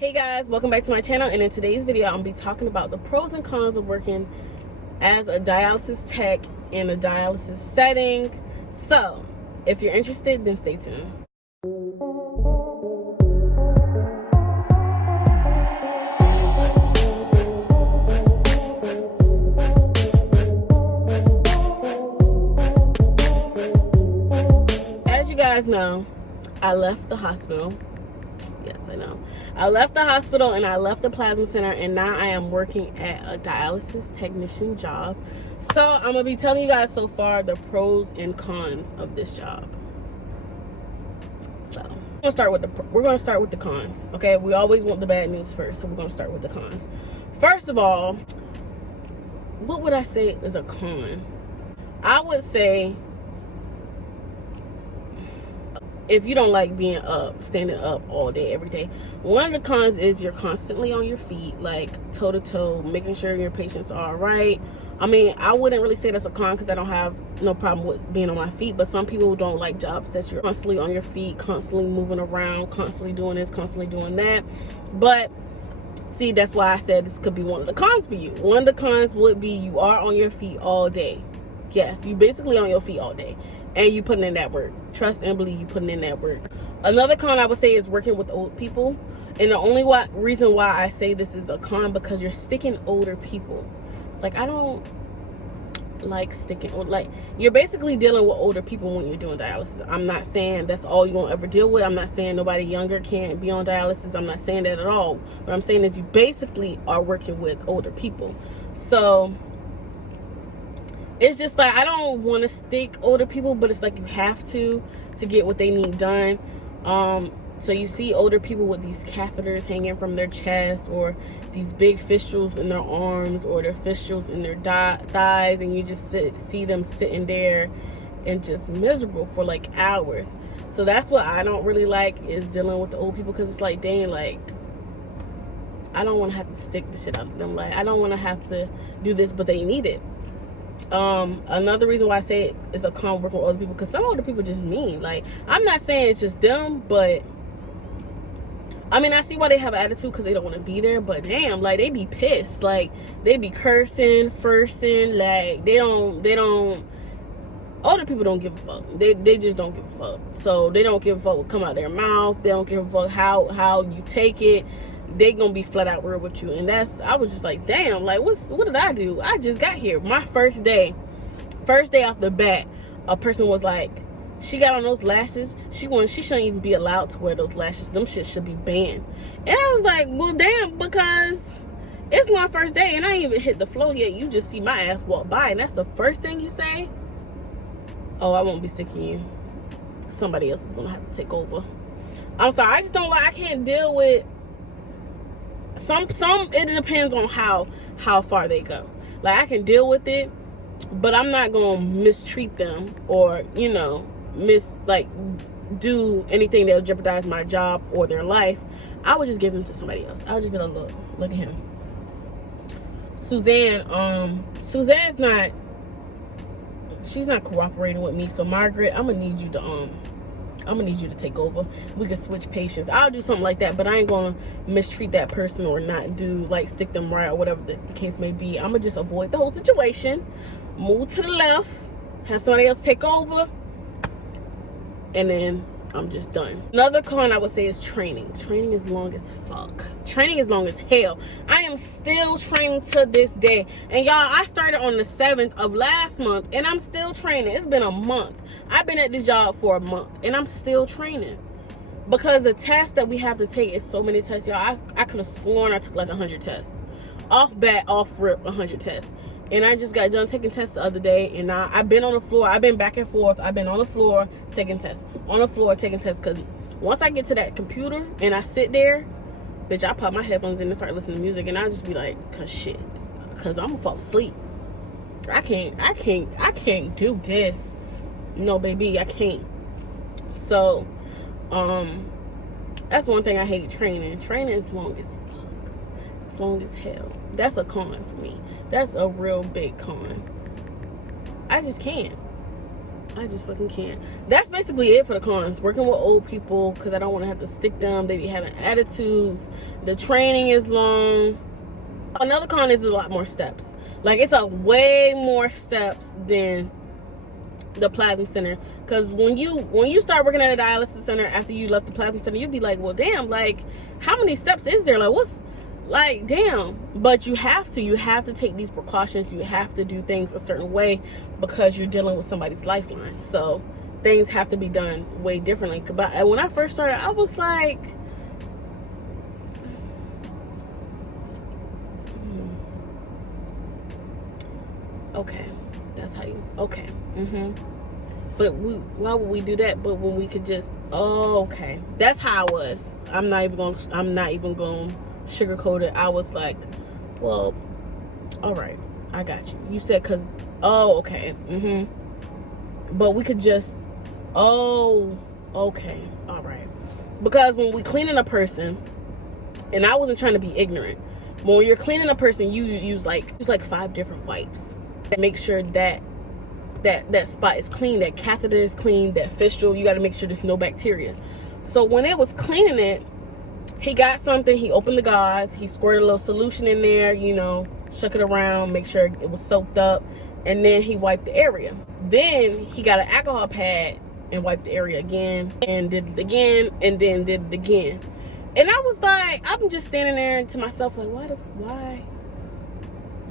Hey guys, welcome back to my channel, and in today's video I'm going to be talking about the pros and cons of working as a dialysis tech in a dialysis setting. So if you're interested, then stay tuned. As you guys know, I left the hospital. Yes, I know. I left the hospital and I left the plasma center, and now I am working at a dialysis technician job. So I'm going to be telling you guys so far the pros and cons of this job. So we're going to start with the cons. Okay, we always want the bad news first, so we're going to start with the cons. First of all, what would I say is a con? I would say, if you don't like being up, standing up all day, every day, one of the cons is you're constantly on your feet, like toe to toe, making sure your patients are all right. I mean, I wouldn't really say that's a con because I don't have no problem with being on my feet, but some people don't like jobs that you're constantly on your feet, constantly moving around, constantly doing this, constantly doing that. But see, that's why I said this could be one of the cons for you. One of the cons would be you are on your feet all day. Yes, you basically on your feet all day. And you putting in that work. Trust and believe you putting in that work. Another con I would say is working with old people. And the only reason why I say this is a con, because you're sticking older people. Like, I don't like sticking, like, you're basically dealing with older people when you're doing dialysis. I'm not saying that's all you're gonna ever deal with. I'm not saying nobody younger can't be on dialysis. I'm not saying that at all. What I'm saying is you basically are working with older people. So it's just like, I don't want to stick older people, but it's like you have to get what they need done. So you see older people with these catheters hanging from their chest, or these big fistulas in their arms, or their fistulas in their thighs, and you just see them sitting there and just miserable for like hours. So that's what I don't really like, is dealing with the old people, because it's like, dang, like, I don't want to have to stick the shit out of them. Like, I don't want to have to do this, but they need it. Another reason why I say it is a con working with other people, because some older people just mean. Like, I'm not saying it's just them, but I mean, I see why they have an attitude, because they don't want to be there. But damn, like, they be pissed. Like, they be cursing, like, they don't older people don't give a fuck. They just don't give a fuck. So they don't give a fuck what come out their mouth. They don't give a fuck how you take it. They gonna be flat out real with you. And I was just like, damn, like, what did I do? I just got here. My first day off the bat, a person was like, she got on those lashes. She shouldn't even be allowed to wear those lashes. Them shit should be banned. And I was like, well, damn, because it's my first day and I ain't even hit the floor yet. You just see my ass walk by, and that's the first thing you say? Oh, I won't be sticking you. Somebody else is gonna have to take over. I'm sorry, I just don't like, I can't deal with some it depends on how far they go. Like, I can deal with it, but I'm not gonna mistreat them, or, you know, do anything that'll jeopardize my job or their life. I would just give them to somebody else. I would just be like, look at him. Suzanne's not, she's not cooperating with me. So Margaret, I'm gonna need you to take over. We can switch patients. I'll do something like that, but I ain't gonna mistreat that person or not do, like, stick them right or whatever the case may be. I'm gonna just avoid the whole situation, move to the left, have somebody else take over, and then I'm just done. Another con I would say is training. Training is long as fuck. Training is long as hell. I am still training to this day. And y'all, I started on the 7th of last month, and I'm still training. It's been a month. I've been at this job for a month, and I'm still training. Because the tests that we have to take is so many tests, y'all. I could have sworn I took like 100 tests. Off rip, 100 tests. And I just got done taking tests the other day, and I've been on the floor. I've been back and forth. I've been on the floor taking tests. On the floor taking tests, because once I get to that computer and I sit there, bitch, I pop my headphones in and start listening to music, and I just be like, because I'm gonna fall asleep. I can't do this. No, baby, I can't. So, that's one thing I hate, training. Training is long as fuck. It's long as hell. That's a con for me. That's a real big con. I just can't. I just fucking can't. That's basically it for the cons. Working with old people, because I don't want to have to stick them. They be having attitudes. The training is long. Another con is a lot more steps. Like, it's a way more steps than the plasma center. Because when you start working at a dialysis center after you left the plasma center, you'll be like, well, damn, like, how many steps is there? Like, what's, like, damn. But you have to take these precautions. You have to do things a certain way because you're dealing with somebody's lifeline. So things have to be done way differently. But when I first started, I was like, okay, that's how you, okay, but why would we do that? But when we could just, oh, okay, that's how I was. I'm not even going sugarcoat it. I was like, well, all right, I got you. You said, because, oh, okay, but we could just, oh, okay, all right. Because when we cleaning a person, and I wasn't trying to be ignorant, but when you're cleaning a person, you use like 5 different wipes that make sure that spot is clean, that catheter is clean, that fistula, you got to make sure there's no bacteria. So when it was cleaning it, he got something, he opened the gauze, he squirted a little solution in there, you know, shook it around, make sure it was soaked up, and then he wiped the area. Then he got an alcohol pad and wiped the area again, and did it again, and then did it again. And I was like, I'm just standing there to myself like,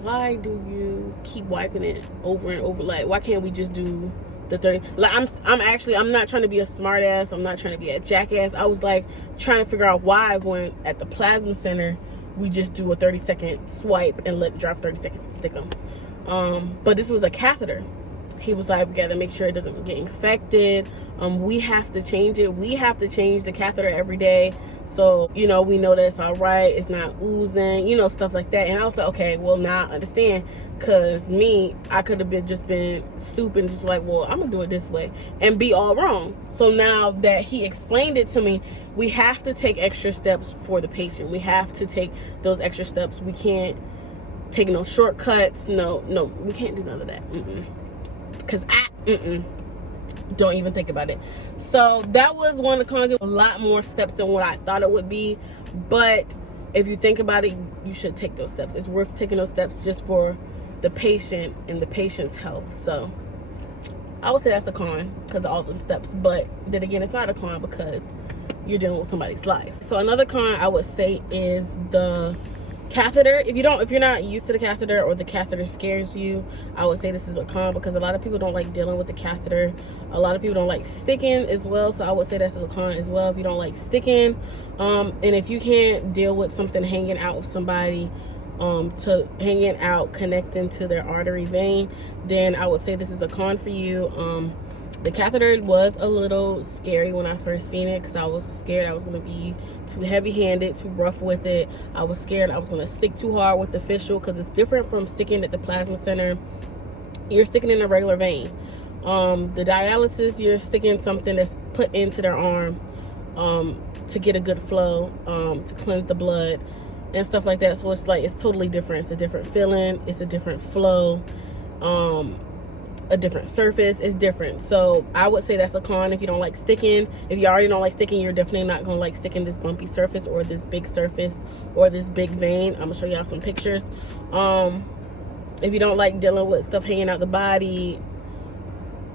why do you keep wiping it over and over? Like, why can't we just do the 30? Like, I'm not trying to be a smart ass. I'm not trying to be a jackass. I was like trying to figure out why when at the plasma center we just do a 30-second swipe and let it dry for 30 seconds and stick them. But this was a catheter. He was like, we gotta make sure it doesn't get infected. We have to change it. We have to change the catheter every day. So, you know, we know that it's all right. It's not oozing, you know, stuff like that. And I was like, okay, well, now I understand. Because I could have been stupid and just like, well, I'm going to do it this way and be all wrong. So now that he explained it to me, we have to take extra steps for the patient. We have to take those extra steps. We can't take no shortcuts. No, we can't do none of that. Because don't even think about it. So that was one of the cons. A lot more steps than what I thought it would be, but if you think about it, you should take those steps. It's worth taking those steps just for the patient and the patient's health. So I would say that's a con because of all the steps, but then again, it's not a con because you're dealing with somebody's life. So another con I would say is the catheter. If you're not used to the catheter, or the catheter scares you, I would say this is a con because a lot of people don't like dealing with the catheter. A lot of people don't like sticking as well, so I would say that's a con as well if you don't like sticking. And if you can't deal with something hanging out of somebody, connecting to their artery vein, then I would say this is a con for you. The catheter was a little scary when I first seen it because I was scared I was going to be too heavy-handed, too rough with it. I was scared I was going to stick too hard with the fistula because it's different from sticking at the plasma center. You're sticking in a regular vein. The dialysis, you're sticking something that's put into their arm to get a good flow, to cleanse the blood and stuff like that. So it's like, it's totally different. It's a different feeling. It's a different flow. A different surface. Is different. So I would say that's a con if you don't like sticking. If you already don't like sticking, you're definitely not going to like sticking this bumpy surface or this big surface or this big vein. I'm gonna show y'all some pictures. If you don't like dealing with stuff hanging out the body,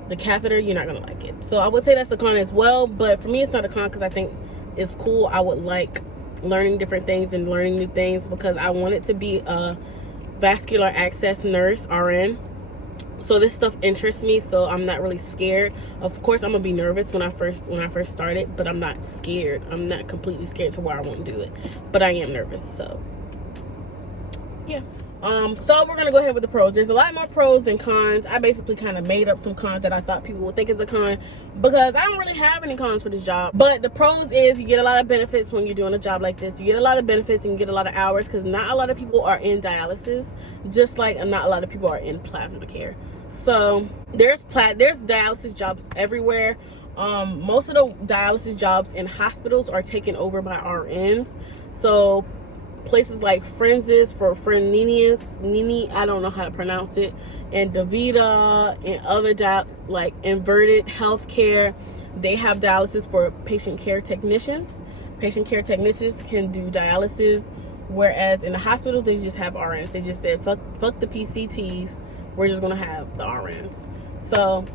the catheter, you're not gonna like it. So I would say that's a con as well, but for me it's not a con because I think it's cool. I would like learning different things and learning new things because I wanted to be a vascular access nurse, RN. So this stuff interests me, so I'm not really scared. Of course, I'm gonna be nervous when I first started, but I'm not scared. I'm not completely scared to where I won't do it, but I am nervous. So yeah. So we're gonna go ahead with the pros. There's a lot more pros than cons. I basically kind of made up some cons that I thought people would think is a con because I don't really have any cons for this job. But the pros is you get a lot of benefits when you're doing a job like this. You get a lot of benefits and you get a lot of hours because not a lot of people are in dialysis, just like not a lot of people are in plasma care. So there's dialysis jobs everywhere. Most of the dialysis jobs in hospitals are taken over by RNs. So places like Frenzies for Nini, I don't know how to pronounce it, and DaVita and other like Inverted Healthcare, they have dialysis for patient care technicians. Patient care technicians can do dialysis, whereas in the hospitals they just have RNs. They just said fuck the PCTs, we're just gonna have the RNs. So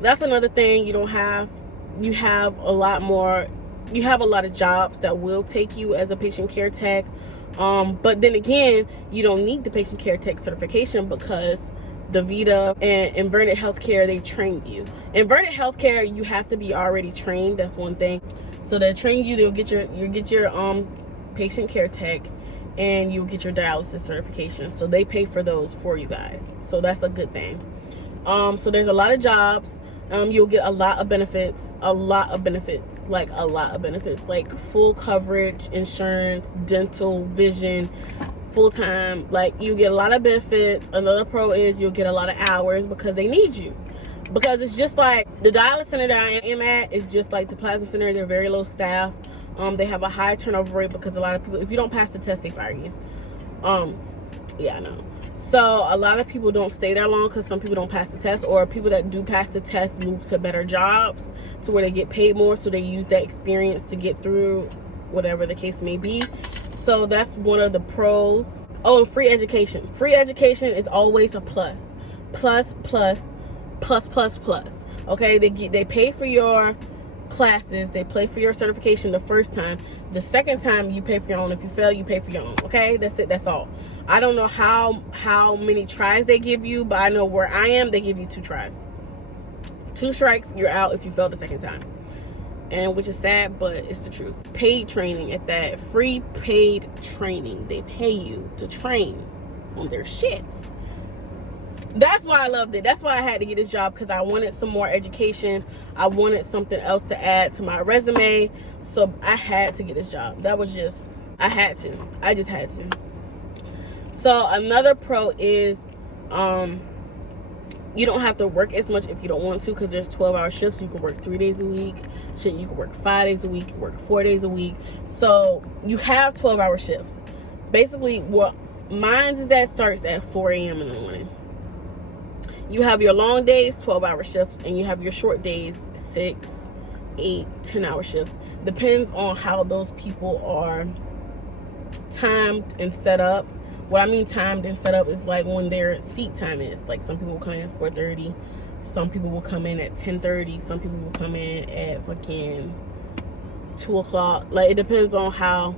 that's another thing. You have a lot of jobs that will take you as a patient care tech, but then again, you don't need the patient care tech certification because DaVita and Inverted Healthcare, they train you. Inverted Healthcare, you have to be already trained. That's one thing. So they train you. You'll get your patient care tech, and you'll get your dialysis certification. So they pay for those for you guys. So that's a good thing. So there's a lot of jobs. You'll get a lot of benefits, like full coverage, insurance, dental, vision, full-time. Like, you get a lot of benefits. Another pro is you'll get a lot of hours because they need you. Because it's just like the dialysis center that I am at is just like the plasma center. They're very low staff. They have a high turnover rate because a lot of people, if you don't pass the test, they fire you. Yeah, I know. So a lot of people don't stay there long because some people don't pass the test, or people that do pass the test move to better jobs to where they get paid more, so they use that experience to get through whatever the case may be. So that's one of the pros. Oh, and free education. Free education is always a plus. Plus. Okay, they pay for your classes, they pay for your certification the first time. The second time, you pay for your own. If you fail, you pay for your own. Okay, that's it. That's all. I don't know how many tries they give you, but I know where I am, they give you 2 tries. 2 strikes, you're out if you fail the second time. And which is sad, but it's the truth. Paid training at that. Free paid training. They pay you to train on their shits. That's why I loved it. That's why I had to get this job, because I wanted some more education. I wanted something else to add to my resume. So I had to get this job. That was just, I just had to. So another pro is you don't have to work as much if you don't want to, because there's 12-hour shifts. You can work 3 days a week. Shit, you can work 5 days a week. You can work 4 days a week. So you have 12-hour shifts. Basically, what mine is at starts at 4 a.m. in the morning. You have your long days, 12-hour shifts, and you have your short days, 6, 8, 10-hour shifts. Depends on how those people are timed and set up. What I mean timed and set up is like when their seat time is. Like, some people will come in at 4:30. Some people will come in at 10:30. Some people will come in at fucking 2 o'clock. Like, it depends on how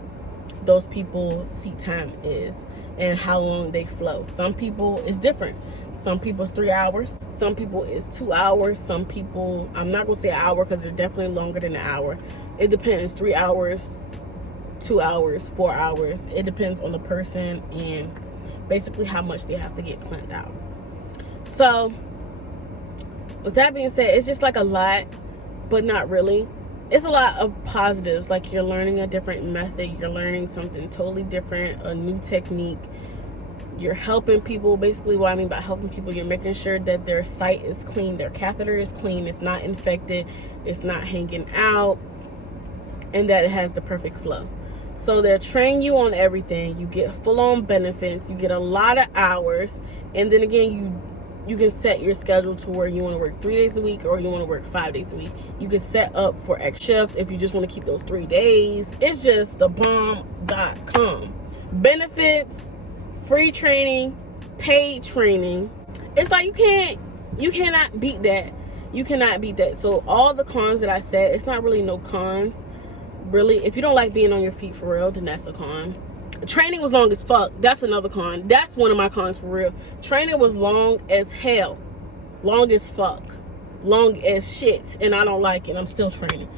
those people's seat time is and how long they flow. Some people is different. Some people is 3 hours. Some people is 2 hours. Some people, I'm not going to say an hour because they're definitely longer than an hour. It depends. 3 hours, 2 hours, 4 hours. It depends on the person and basically how much they have to get planned out. So with that being said, it's just like a lot, but not really. It's a lot of positives. Like, you're learning a different method. You're learning something totally different, a new technique. You're helping people. Basically, what I mean by helping people, you're making sure that their site is clean, their catheter is clean, it's not infected, it's not hanging out, and that it has the perfect flow. So they're training you on everything. You get full-on benefits. You get a lot of hours. And then again, you can set your schedule to where you want to work 3 days a week or you want to work 5 days a week. You can set up for X shifts if you just want to keep those 3 days. It's just the bomb.com. Benefits, free training, paid training. It's like you cannot beat that. You cannot beat that. So all the cons that I said, it's not really no cons. Really, if you don't like being on your feet for real, then that's a con. Training was long as fuck. That's another con. That's one of my cons for real. Training was long as hell. Long as fuck. Long as shit. And I don't like it. I'm still training.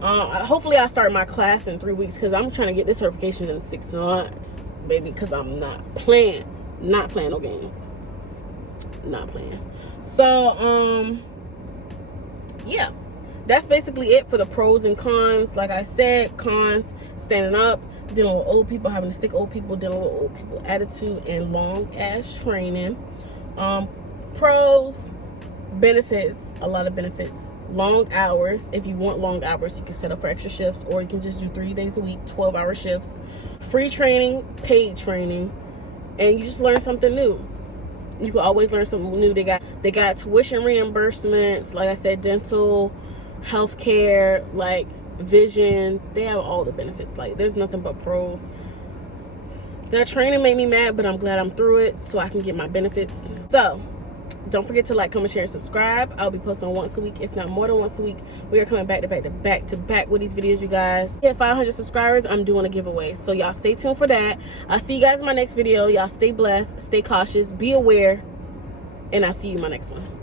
Hopefully I start my class in 3 weeks, because I'm trying to get this certification in 6 months, baby, because I'm not playing no games. Not playing. So, yeah. That's basically it for the pros and cons. Like I said, cons, standing up, dealing with old people, having to stick old people, dealing with old people attitude, and long ass training. Pros, benefits, a lot of benefits. Long hours. If you want long hours, you can set up for extra shifts, or you can just do 3 days a week, 12-hour shifts. Free training, paid training, and you just learn something new. You can always learn something new. They got tuition reimbursements, like I said, dental, healthcare, like vision. They have all the benefits. Like, there's nothing but pros. That training made me mad, but I'm glad I'm through it so I can get my benefits. So don't forget to like, comment, share, and subscribe. I'll be posting once a week, if not more than once a week. We are coming back to back with these videos, you guys. At 500 subscribers, I'm doing a giveaway, so y'all stay tuned for that. I'll see you guys in my next video. Y'all stay blessed, stay cautious, be aware, and I'll see you in my next one.